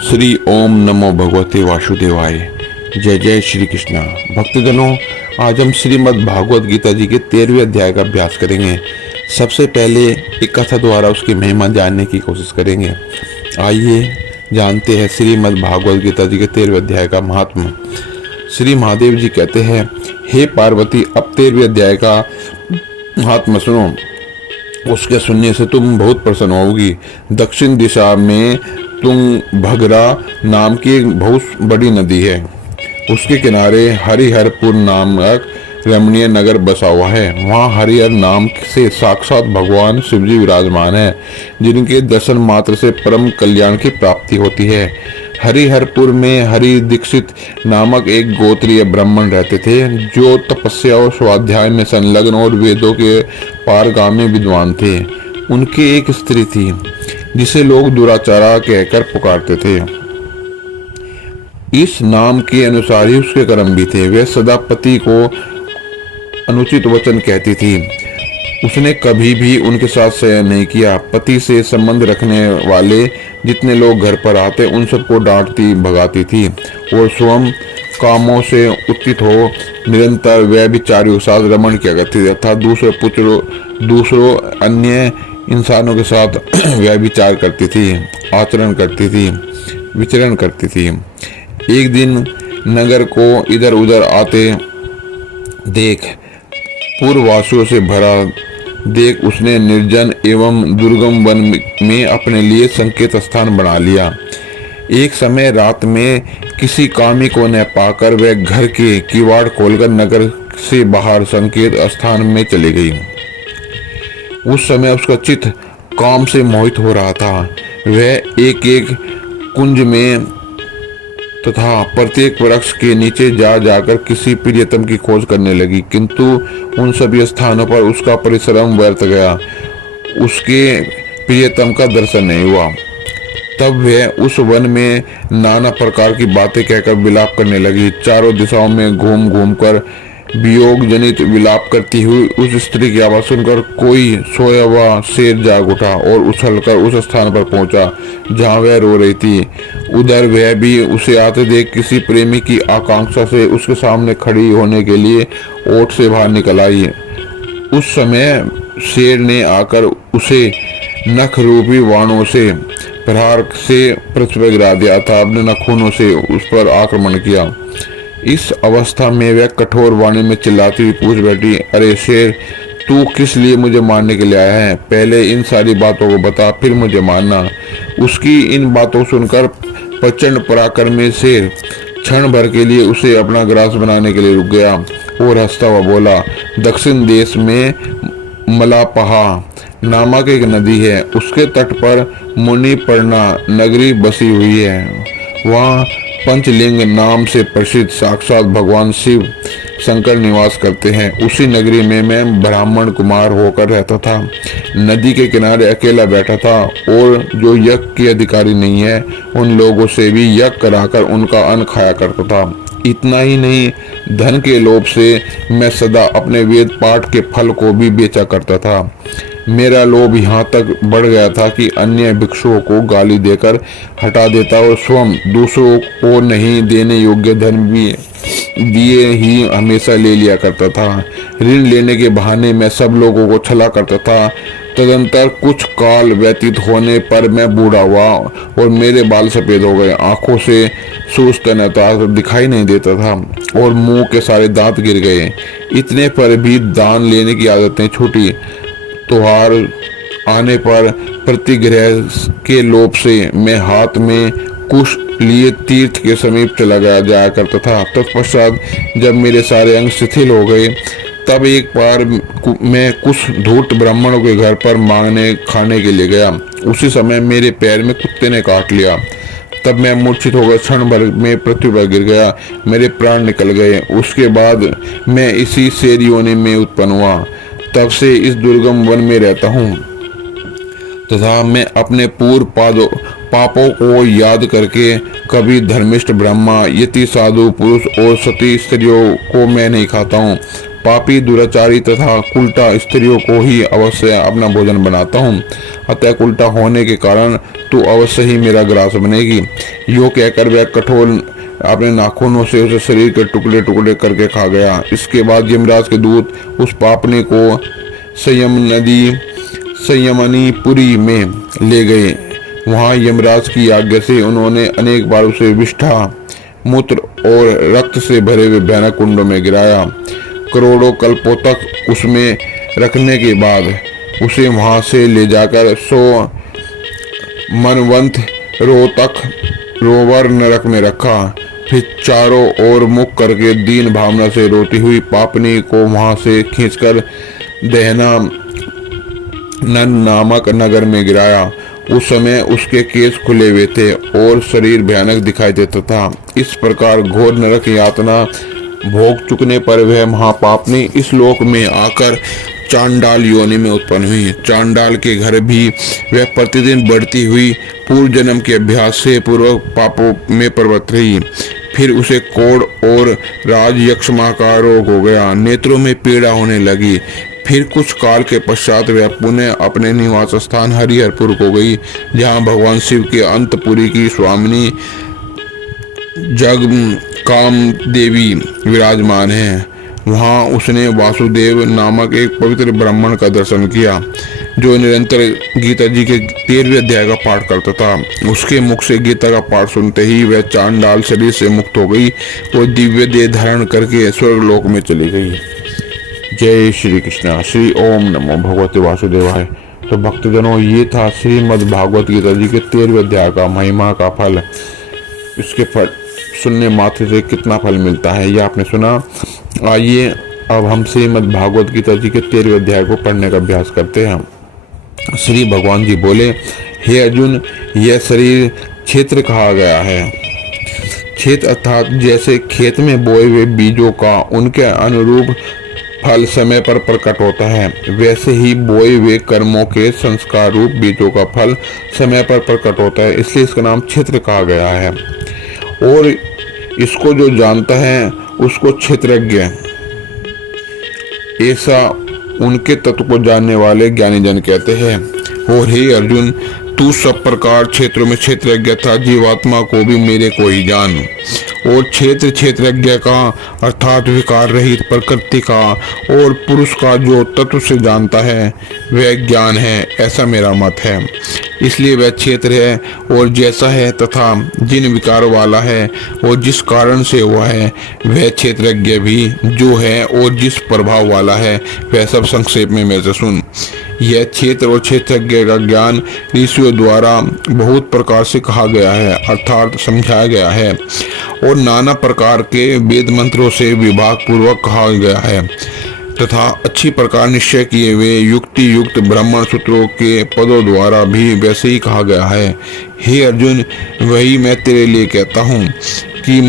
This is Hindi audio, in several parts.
श्री ओम नमो भगवते वासुदेवाय। जय जय श्री कृष्णा। भक्तजनों, आज हम श्रीमद् भागवत गीता जी के 13वें अध्याय का अभ्यास करेंगे। सबसे पहले एक कथा द्वारा उसकी महिमा जानने की कोशिश करेंगे। आइए जानते हैं श्रीमद् भागवत गीता जी के 13वें अध्याय का महात्मा। श्री महादेव जी कहते हैं, हे पार्वती, अब 13वें अध्याय का महात्मा सुनो। उसके सुनने से तुम बहुत प्रसन्न होगी। दक्षिण दिशा में तुंगभद्रा नाम की एक बहुत बड़ी नदी है। उसके किनारे हरिहरपुर नामक रमणीय नगर बसा हुआ है। वहाँ हरिहर नाम से साक्षात भगवान शिवजी विराजमान है, जिनके दर्शन मात्र से परम कल्याण की प्राप्ति होती है। हरिहरपुर में हरि दीक्षित नामक एक गोत्रीय ब्राह्मण रहते थे, जो तपस्या और स्वाध्याय में संलग्न और वेदों के पारगामी विद्वान थे। उनकी एक स्त्री थी, जिसे लोग दुराचारा कहकर पुकारते थे। इस नाम के अनुसार ही उसके कर्म भी थे। वह सदा पति को अनुचित वचन कहती थी। उसने कभी भी उनके साथ शयन नहीं किया। पति से संबंध रखने वाले जितने लोग घर पर आते, उन सबको डांटती भगाती थी और स्वयं कामों से उत्थित हो निरंतर व्यभिचारियों के साथ रमण किया करती थी तथा दूसरों अन्य इंसानों के साथ व्यभिचार करती थी, आचरण करती थी, विचरण करती थी। एक दिन नगर को इधर उधर आते देख, पूर्ववासियों से भरा देख, उसने निर्जन एवं दुर्गम वन में अपने लिए संकेत स्थान बना लिया। एक समय रात में किसी कामी को न पाकर वह घर के किवाड़ खोलकर नगर से बाहर संकेत स्थान में चली गई। उस समय उसका चित्त काम से मोहित हो रहा था। वह एक एक कुंज में तथा प्रत्येक वृक्ष के नीचे जा जाकर किसी प्रियतम की खोज करने लगी, किंतु उन सभी स्थानों पर उसका परिश्रम व्यर्थ गया। उसके प्रियतम का दर्शन नहीं हुआ। तब वह उस वन में नाना प्रकार की बातें कहकर विलाप करने लगी। चारों दिशाओं में घूम घूम कर वियोग जनित विलाप करती हुई उस स्त्री की आवाज सुनकर कोई सोया हुआ शेर जाग उठा और उछलकर उस स्थान पर पहुंचा जहां वह रो रही थी। उधर वह भी उसे आते देख किसी प्रेमी की आकांक्षा से उसके सामने खड़ी होने के लिए ओट से बाहर निकल आई। उस समय शेर ने आकर उसे नख रूपी बाणों से प्रहार से पृथ्वी पर गिरा दिया था। अपने नखूनों से उस पर आक्रमण किया। इस अवस्था में वह कठोर वाणी में चिल्लाती हुई पूछ बैठी, अरे शेर, तू किस लिए मुझे मारने के लिए आया है? पहले इन सारी बातों को बता, फिर मुझे मारना। उसकी इन बातों सुनकर प्रचंड पराक्रमी शेर क्षण भर के लिए उसे अपना ग्रास बनाने के लिए रुक गया और हंसता हुआ बोला, दक्षिण देश में मलापहा नामक एक नदी है। उसके तट पर मुनिपर्णा नगरी बसी हुई है। वहाँ पंचलिंग नाम से प्रसिद्ध साक्षात भगवान शिव शंकर निवास करते हैं। उसी नगरी में मैं ब्राह्मण कुमार होकर रहता था। नदी के किनारे अकेला बैठा था और जो यज्ञ के अधिकारी नहीं है, उन लोगों से भी यज्ञ कराकर उनका अन्न खाया करता था। इतना ही नहीं, धन के लोभ से मैं सदा अपने वेद पाठ के फल को भी बेचा करता था। मेरा लोभ यहाँ तक बढ़ गया था कि अन्य भिक्षुओं को गाली देकर हटा देता और स्वयं दूसरों को नहीं देने योग्य धन भी दिए ही हमेशा ले लिया करता था। ऋण लेने के बहाने मैं सब लोगों को छला करता था। तदंतर कुछ काल व्यतीत होने पर मैं बूढ़ा हुआ और मेरे बाल सफेद हो गए। आंखों से सुस्तनता दिखाई नहीं देता था और मुंह के सारे दांत गिर गए। इतने पर भी दान लेने की आदत नहीं छूटी। त्योहार आने पर प्रतिग्रह के लोभ से मैं हाथ में कुश लिए तीर्थ के समीप चला जाया करता था। तत्पश्चात जब मेरे सारे अंग शिथिल हो गए, तब एक बार मैं कुछ धूर्त ब्राह्मणों के घर पर मांगने खाने के लिए गया। उसी समय मेरे पैर में कुत्ते ने काट लिया। तब मैं मूर्छित होकर क्षण भर में पृथ्वी पर गिर गया। मेरे प्राण निकल गए। उसके बाद मैं इसी शेर योनि में उत्पन्न हुआ। तब से इस दुर्गम वन में रहता हूँ तथा मैं अपने पूर्व पापों को याद करके कभी धर्मिष्ठ ब्रह्मा, यति साधु पुरुष और सती स्त्रियों को मैं नहीं खाता हूँ, पापी, दुराचारी तथा उल्टा स्त्रियों को ही अवश्य अपना भोजन बनाता हूँ। अतः उल्टा होने के कारण तू अवश्य ही मेरा ग्रास बनेगी। यो कहकर वह कठोर अपने नाखूनों से उसे शरीर के टुकड़े टुकड़े करके खा गया। इसके बाद यमराज के दूत उस पापनी को संयमनीपुरी में ले गए। वहां यमराज की आज्ञा से उन्होंने अनेक बार उसे विष्ठा, मूत्र और रक्त से भरे हुए भयानक कुंडों में गिराया। करोड़ों कल्पों तक उसमें रखने के बाद उसे वहां से ले जाकर 100 मनवंत रो तक रोवर नरक में रखा। फिर चारों ओर मुख करके दीन भावना से रोती हुई पापनी को वहां से खींचकर दहना नन नामक नगर में गिराया। उस समय उसके केस खुले हुए थे और शरीर भयानक दिखाई देता था। इस प्रकार घोर नरक यातना भोग चुकने पर वह महापापनी इस लोक में आकर चांडाल योनि में उत्पन्न हुई। चांडाल के घर भी वह प्रतिदिन बढ़ती हुई पूर्व जन्म के अभ्यास से पूर्वक पापों में प्रवृत्त रही। फिर उसे कोढ़ और राज यक्षमा का रोग हो गया, नेत्रों में पीड़ा होने लगी। फिर कुछ काल के पश्चात वह पुनः अपने निवास स्थान हरिहरपुर को गई, जहाँ भगवान शिव के अंतपुरी की स्वामिनी जग काम देवी विराजमान है। वहां उसने वासुदेव नामक एक पवित्र ब्राह्मण का दर्शन किया, जो निरंतर गीता जी के 13वें अध्याय का पाठ करता था। उसके मुख से गीता का पाठ सुनते ही वह चांडाल शरीर से मुक्त हो गई और दिव्य देह धारण करके स्वर्गलोक में चली गई। जय श्री कृष्णा। श्री ओम नमो भगवते वासुदेवाय। तो भक्तजनों, ये था श्रीमद् भागवत गीता जी के 13वें अध्याय का महिमा का फल। इसके फल सुनने मात्र से कितना फल मिलता है, यह आपने सुना। आइए अब हम श्रीमद् भागवत गीता जी के 13वें अध्याय को पढ़ने का अभ्यास करते हैं। श्री भगवान जी बोले, हे अर्जुन, यह शरीर क्षेत्र कहा गया है। क्षेत्र अर्थात जैसे खेत में बोए हुए बीजों का उनके अनुरूप फल समय पर प्रकट होता है, वैसे ही बोए हुए कर्मों के संस्कार रूप बीजों का फल समय पर प्रकट होता है, इसलिए इसका नाम क्षेत्र कहा गया है। और इसको जो जानता है उसको क्षेत्रज्ञ, ऐसा उनके तत्व को जानने वाले ज्ञानी जन कहते हैं। और हे अर्जुन, तू सब प्रकार क्षेत्रों में क्षेत्रज्ञ था, जीवात्मा को भी मेरे को ही जान। और क्षेत्रज्ञ का अर्थात विकार रहित प्रकृति का और पुरुष का जो तत्व से जानता है वह ज्ञान है, ऐसा मेरा मत है। इसलिए वह क्षेत्र है और जैसा है तथा जिन विकार वाला है और जिस कारण से हुआ है, वह क्षेत्रज्ञ भी जो है और जिस प्रभाव वाला है, वह सब संक्षेप में मेरे से सुन। यह क्षेत्र और क्षेत्रज्ञ का ज्ञान ऋषियों द्वारा बहुत प्रकार से कहा गया है, अर्थात समझाया गया है, और नाना प्रकार के वेद मंत्रों से विभाग पूर्वक कहा गया है तथा अच्छी प्रकार निश्चय किए हुए युक्ति युक्त ब्राह्मण सूत्रों के पदों द्वारा भी वैसे ही कहा गया है। हे अर्जुन, वही मैं तेरे लिए कहता हूँ कि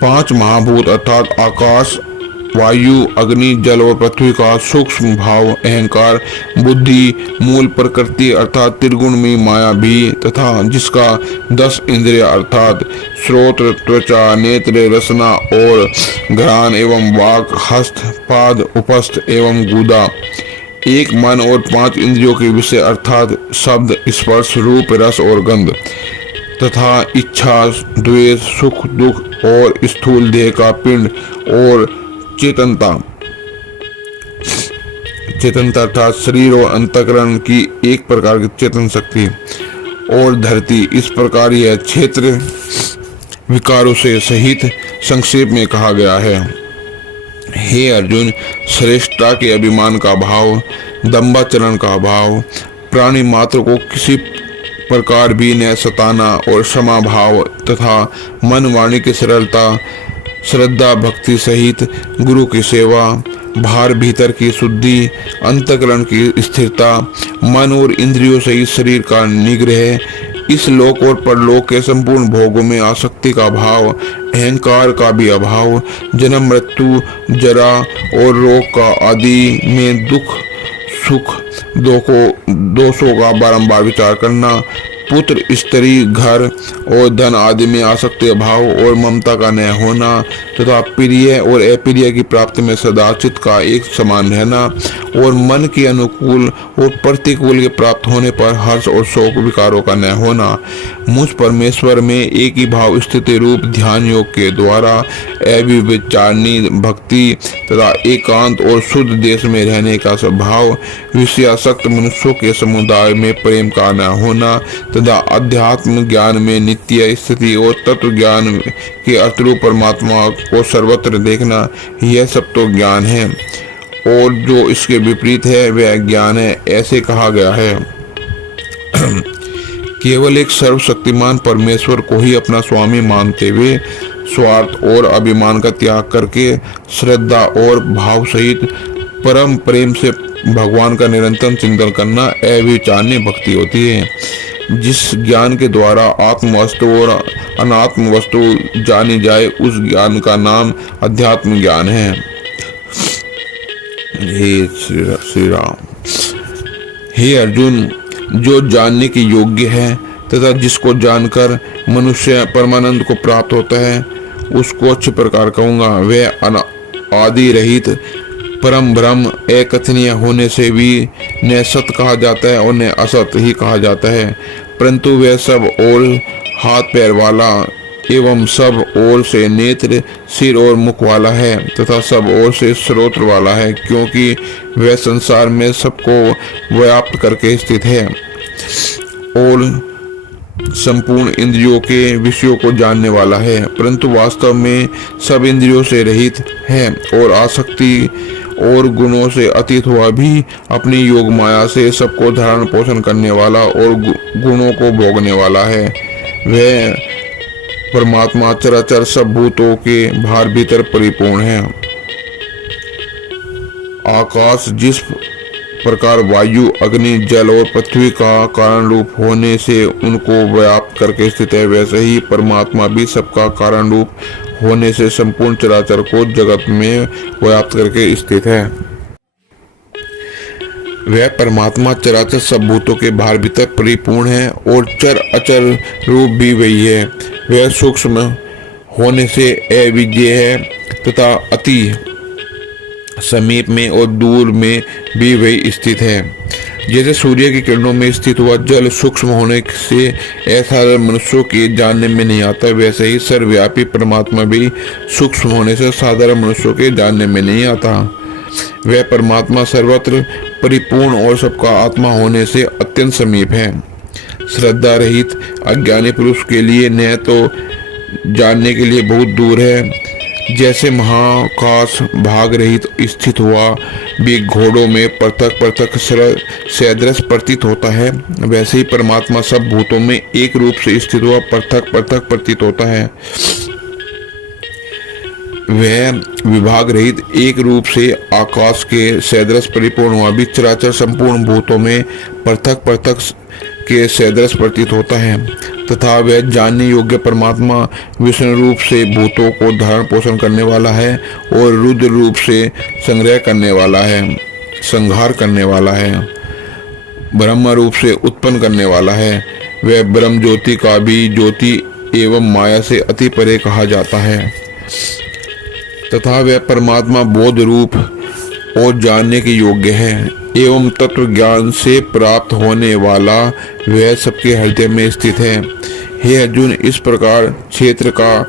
5 महाभूत अर्थात आकाश, वायु, अग्नि, जल और पृथ्वी का सूक्ष्म भाव अहंकार, बुद्धि, मूल प्रकृति अर्थात त्रिगुण में माया भी, तथा जिसका 10 इंद्रिय अर्थात श्रोत्र, त्वचा, नेत्र, रसना और घ्राण एवं वाक, हस्त, पाद, उपस्थ एवं गुदा, एक मन और 5 इंद्रियों के विषय अर्थात शब्द, स्पर्श, रूप, रस और गंध, तथा इच्छा, द्वेष, सुख, दुख और स्थूल देह का पिंड और चेतनता अर्थात शरीर और अंतःकरण की एक प्रकार की चेतन शक्ति और धरती, इस प्रकार यह क्षेत्र विकारों से सहित संक्षेप में कहा गया है। हे अर्जुन, श्रेष्ठता के अभिमान का भाव, दंभाचरण का भाव, प्राणी मात्र को किसी प्रकार भी न सताना और क्षमा भाव तथा मन वाणी की सरलता, श्रद्धा भक्ति सहित गुरु की सेवा, बाहर भीतर की शुद्धि, अंतःकरण की स्थिरता, मन और इंद्रियों सहित शरीर का निग्रह, इस लोक और परलोक के संपूर्ण भोगों में आसक्ति का भाव, अहंकार का भी अभाव, जन्म मृत्यु जरा और रोग का आदि में दुख सुख दोषों का बारंबार विचार करना, पुत्र, स्त्री, घर और धन आदि में आसक्ति भाव और ममता का न होना तथा प्रिय और अप्रिय की प्राप्ति में सदा चित्त का एक समान रहना और मन के अनुकूल और प्रतिकूल के प्राप्त होने पर हर्ष और शोक विकारों का न होना, मुझ परमेश्वर में एक ही भाव स्थिति रूप ध्यान योग के द्वारा अविचारणी भक्ति तथा एकांत और शुद्ध देश में रहने का स्वभाव, विषयासक्त मनुष्यों के समुदाय में प्रेम का न होना तथा अध्यात्म ज्ञान में नित्य स्थिति और तत्व ज्ञान के अर्थरूप परमात्मा को सर्वत्र देखना, यह सब तो ज्ञान है और जो इसके विपरीत है वह ज्ञान है। ऐसे कहा गया है केवल एक सर्वशक्तिमान परमेश्वर को ही अपना स्वामी मानते हुए स्वार्थ और अभिमान का त्याग करके श्रद्धा और भाव सहित परम प्रेम से भगवान का निरंतर चिंतन करना अविचारणी भक्ति होती है। जिस ज्ञान के द्वारा आत्म वस्तु और अनात्म वस्तु जानी जाए उस ज्ञान का नाम अध्यात्म ज्ञान है। हे श्री राम। हे अर्जुन, जो जानने के योग्य है तथा जिसको जानकर मनुष्य परमानंद को प्राप्त होता है उसको अच्छे प्रकार कहूँगा। वह आदि रहित परम ब्रह्म अकथनीय होने से भी न सत कहा जाता है और न असत ही कहा जाता है, परंतु वह सब ओर हाथ पैर वाला एवं सब ओर से नेत्र, सिर और मुख वाला है तथा सब ओर से श्रोत्र वाला है, क्योंकि वह संसार में सबको व्याप्त करके स्थित है और संपूर्ण इंद्रियों के विषयों को जानने वाला है, परंतु वास्तव में सब इंद्रियों से रहित है और आसक्ति और गुणों से अतीत हुआ भी अपनी योग माया से सबको धारण पोषण करने वाला और गुणों को भोगने वाला है। वह परमात्मा चराचर सब भूतों के भार भीतर परिपूर्ण है। आकाश जिस प्रकार वायु, अग्नि, जल और पृथ्वी का कारण रूप होने से उनको व्याप्त करके स्थित है, वैसे ही परमात्मा भी सबका कारण रूप होने से संपूर्ण चराचर को जगत में व्याप्त करके स्थित है। वह परमात्मा चराचर सब भूतों के भार भीतर परिपूर्ण है और चर अचर रूप भी वही है। वह सूक्ष्म होने से अविज्ञेय है तथा अति समीप में और दूर में भी वही स्थित है। जैसे सूर्य की किरणों में स्थित हुआ जल सूक्ष्म होने से ऐसा मनुष्यों के जानने में नहीं आता, वैसे ही सर्वव्यापी परमात्मा भी सूक्ष्म होने से साधारण मनुष्यों के जानने में नहीं आता। वह परमात्मा सर्वत्र परिपूर्ण और सबका आत्मा होने से अत्यंत समीप है। श्रद्धा रहित अज्ञानी पुरुष के लिए न तो जानने के लिए बहुत दूर है, जैसे महाकाश भाग रहित स्थित हुआ भी घोड़ों में पृथक पृथक सदृश प्रतीत होता है, वैसे ही परमात्मा सब भूतों में एक रूप से स्थित हुआ पृथक पृथक प्रतीत होता है। वह विभाग रहित एक रूप से आकाश के सदृश परिपूर्ण हुआ भी चराचर संपूर्ण भूतों में पृथक पृथक के सदृश प्रतीत होता है तथा वह जानने योग्य परमात्मा विष्णु रूप से भूतों को धारण पोषण करने वाला है और रुद्र रूप से संग्रह करने वाला है, संहार करने वाला है, ब्रह्म रूप से उत्पन्न करने वाला है। वह ब्रह्म ज्योति का भी ज्योति एवं माया से अति परे कहा जाता है तथा वह परमात्मा बोध रूप और जानने के योग्य है एवं तत्व ज्ञान से प्राप्त होने वाला वह सबके हृदय में स्थित है। हे अर्जुन, इस प्रकार क्षेत्र का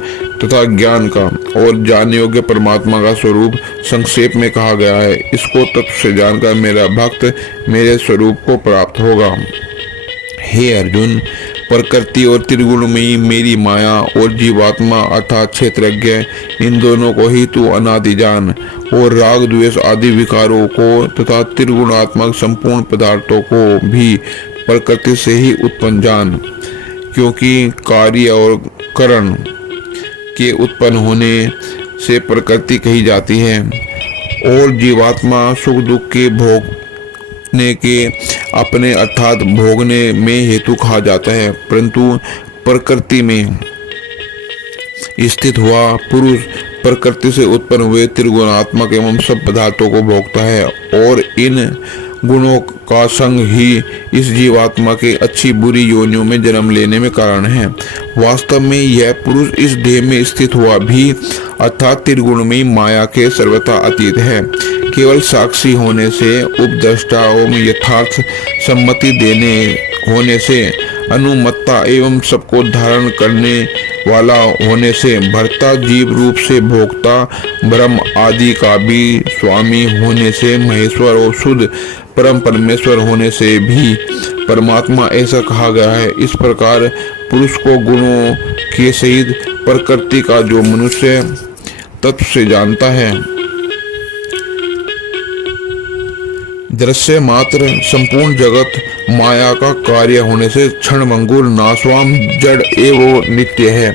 तथा ज्ञान का और जानने योग्य परमात्मा का स्वरूप संक्षेप में कहा गया है। इसको तत्व से जानकर मेरा भक्त मेरे स्वरूप को प्राप्त होगा। हे अर्जुन, प्रकृति और त्रिगुणमयी मेरी माया और जीवात्मा अर्थात क्षेत्रज्ञ, इन दोनों को ही तू अनादि जान और राग द्वेष आदि विकारों को तथा त्रिगुणात्मक संपूर्ण पदार्थों को भी प्रकृति से ही उत्पन्न जान, क्योंकि कार्य और करण के उत्पन्न होने से प्रकृति कही जाती है और जीवात्मा सुख दुख के भोगने के अपने अर्थात भोगने में हेतु कहा जाता है, परंतु प्रकृति में स्थित हुआ पुरुष प्रकृति से उत्पन्न हुए त्रिगुणात्मक एवं सब पदार्थों को भोगता है और इन गुणों का संग ही इस जीवात्मा के अच्छी बुरी योनियों में जन्म लेने में कारण है। वास्तव में यह पुरुष इस देह में स्थित हुआ भी अर्थात त्रिगुणमयी माया के सर्वथा अतीत है। केवल साक्षी होने से, उपद्रष्टा एवं यथार्थ सम्मति देने होने से, अनुमत्ता एवं सबको धारण करने वाला होने से, भर्ता जीव रूप से भोक्ता ब्रह्म आदि का भी स्वामी होने से, महेश्वर और शुद्ध परम परमेश्वर होने से भी परमात्मा ऐसा कहा गया है। इस प्रकार पुरुष को गुणों के सहित प्रकृति का जो मनुष्य तत्व से जानता है, दृश्य मात्र संपूर्ण जगत माया का कार्य होने से क्षणभंगुर नाशवान जड़ एवं नित्य है।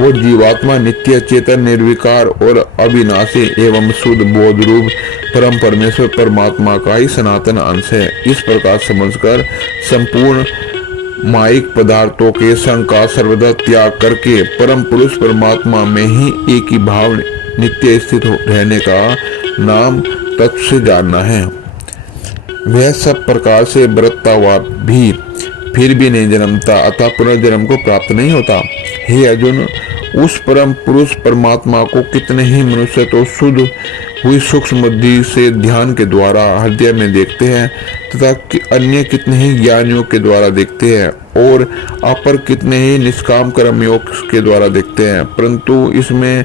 वो जीवात्मा नित्य चेतन निर्विकार और अविनाशी एवं शुद्ध बोध रूप परम परमेश्वर परमात्मा का ही सनातन अंश है। इस प्रकार समझकर संपूर्ण माइक पदार्थों के संग का सर्वदा त्याग करके परम पुरुष परमात्मा में ही एक ही भाव नित्य स्थित रहने का नाम तत्व से जानना है। वह सब प्रकार से बरतता हुआ भी फिर भी नहीं जन्मता अतः पुनर्जन्म को प्राप्त नहीं होता। हे अर्जुन, उस परम पुरुष परमात्मा को कितने ही मनुष्य तो शुद्ध हुई सूक्ष्म बुद्धि से ध्यान के द्वारा हृदय में देखते हैं तथा अन्य कितने ही ज्ञानियों के द्वारा देखते हैं और अपर कितने ही निष्काम कर्मयोग के द्वारा देखते हैं, परंतु इसमें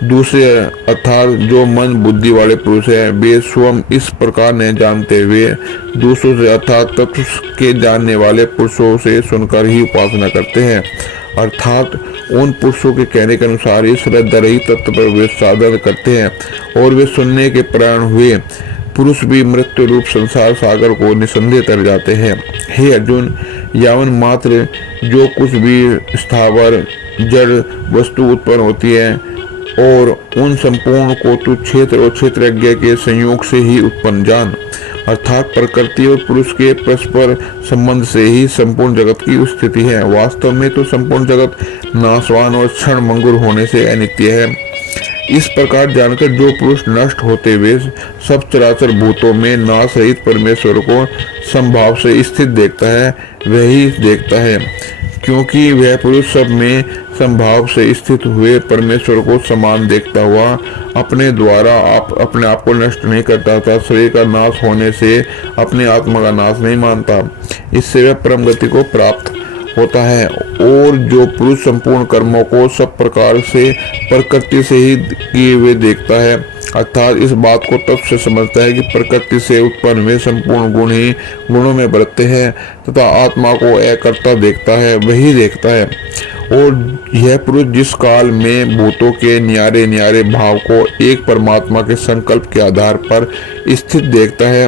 दूसरे अर्थात जो मन बुद्धि वाले पुरुष है वे स्वयं इस प्रकार नहीं जानते हुए दूसरों से अर्थात तत्व के जानने वाले पुरुषों से सुनकर ही उपासना करते हैं। अर्थात उन पुरुषों के कहने के अनुसार ही श्रद्धा रही तत्व पर वे साधन करते हैं और वे सुनने के प्राण हुए पुरुष भी मृत्यु रूप संसार सागर को निसंदेह तर जाते हैं। हे अर्जुन, यावन मात्र जो कुछ भी स्थावर जड़ वस्तु उत्पन्न होती है और उन संपूर्ण को तू क्षेत्र और क्षेत्रज्ञ के संयोग से ही उत्पन्न जान। अर्थात प्रकृति और पुरुष के परस्पर संबंध से ही संपूर्ण जगत की स्थिति है। वास्तव में तो संपूर्ण जगत नाशवान और क्षणभंगुर होने से अनित्य है। इस प्रकार जानकर जो पुरुष नष्ट होते हुए सब चराचर भूतों में नाश रहित परमेश्वर को संभाव से स्थित देखता है, वही देखता है, क्योंकि वह पुरुष सब में संभाव से स्थित हुए परमेश्वर को समान देखता हुआ अपने द्वारा अपने आप को नष्ट नहीं करता था। शरीर का नाश होने से अपने आत्मा का नाश नहीं मानता। इससे वह परम गति को प्राप्त होता है। और जो पुरुष संपूर्ण कर्मों को सब प्रकार से प्रकृति से ही किए हुए देखता है, अर्थात इस बात को तब से समझता है कि प्रकृति से उत्पन्न हुए संपूर्ण गुण ही गुणों में बरतते हैं तथा आत्मा को अकर्ता देखता है, वही देखता है। और यह पुरुष जिस काल में भूतों के न्यारे न्यारे भाव को एक परमात्मा के संकल्प के आधार पर स्थित देखता है,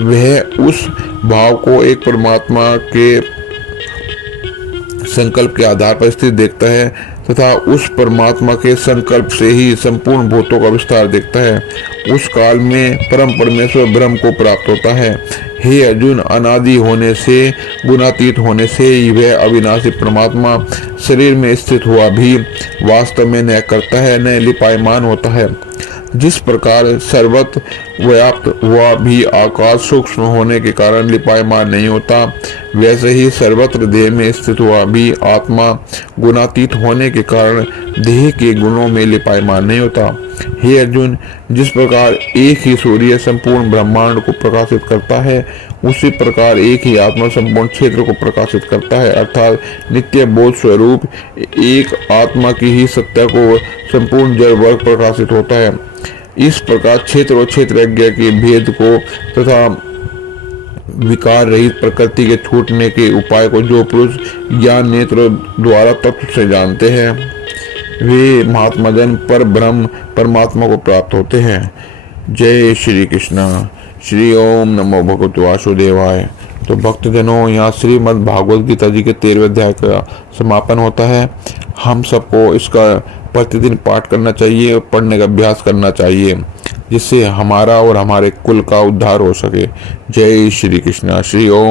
वह उस भाव को एक परमात्मा के संकल्प के आधार पर स्थित देखता है तथा उस परमात्मा के संकल्प से ही संपूर्ण भूतों का विस्तार देखता है। उस काल में परम परमेश्वर ब्रह्म को प्राप्त होता है। हे अर्जुन, अनादि होने से गुणातीत होने से वह अविनाशी परमात्मा शरीर में स्थित हुआ भी वास्तव में न करता है न लिपायमान होता है। जिस प्रकार सर्वत्र व्याप्त हुआ भी आकाश सूक्ष्म होने के कारण लिपायमान नहीं होता, वैसे ही सर्वत्र देह में स्थित हुआ भी आत्मा गुणातीत होने के कारण देह के गुणों में लिपायमान नहीं होता। हे अर्जुन, जिस प्रकार एक ही सूर्य संपूर्ण ब्रह्मांड को प्रकाशित करता है, उसी प्रकार एक ही आत्मा संपूर्ण क्षेत्र को प्रकाशित करता है। अर्थात नित्य बोध स्वरूप एक आत्मा की ही सत्ता को संपूर्ण जड़ वर्ग प्रकाशित होता है। इस प्रकार क्षेत्र और क्षेत्रज्ञ के भेद को तथा विकार रहित प्रकृति के छूटने के उपाय को जो पुरुष ज्ञान नेत्र द्वारा तत्व से जानते हैं, वे महात्मा जन पर ब्रह्म परमात्मा को प्राप्त होते हैं। जय श्री कृष्ण। श्री ओम नमो भगवते वासुदेवाय। तो भक्तजनों, यहाँ श्रीमद् भागवत गीता जी के 13वें अध्याय का समापन होता है। हम सबको इसका प्रतिदिन पाठ करना चाहिए और पढ़ने का अभ्यास करना चाहिए, जिससे हमारा और हमारे कुल का उद्धार हो सके। जय श्री कृष्ण। श्री ओम।